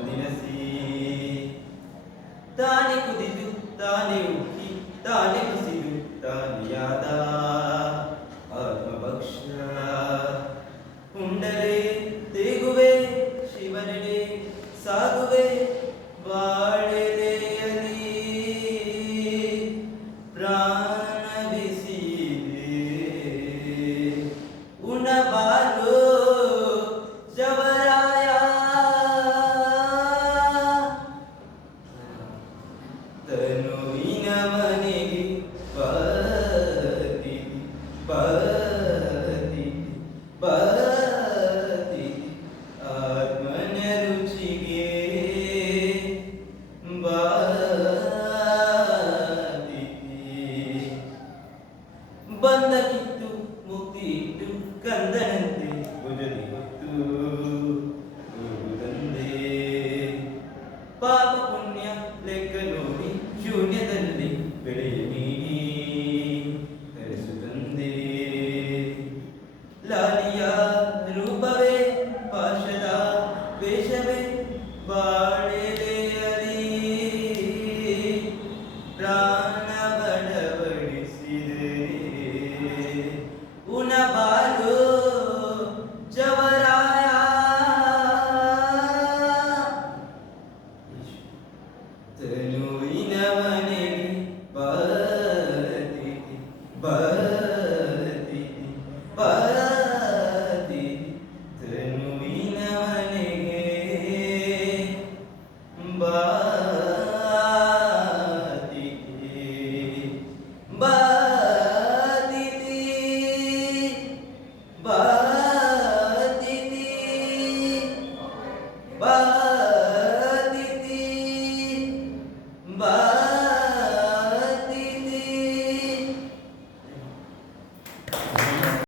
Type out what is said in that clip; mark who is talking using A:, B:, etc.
A: ಆತ್ಮದಿನಸಿ ತಾನೆ ಕುದಿದು ತಾನೆ ಉಕ್ಕಿ ತಾನೆ ಕುಸಿದು ತಾನೆಯಾದ തനുവിനവനിൽ പതി പതി പതി. ആത്മനരുചികേ ബാതി ബന്ധക്കിത്തു മുക്തിയിട്ടു കന്ദനത്തെ. ഉദരിത്തു പാപപുണ്യ ಅಯ್ಯ ರೂಪವೇ ಪಾರ್ಷದ ವೇಷವೇ ಬಾಳೆಲೆಯಲಿ ಪ್ರಾಣ ಬಡಬಡಿಸಿದೆ ಉಣಬಾರು ಜವರಾಯ ತಲೆ Bye.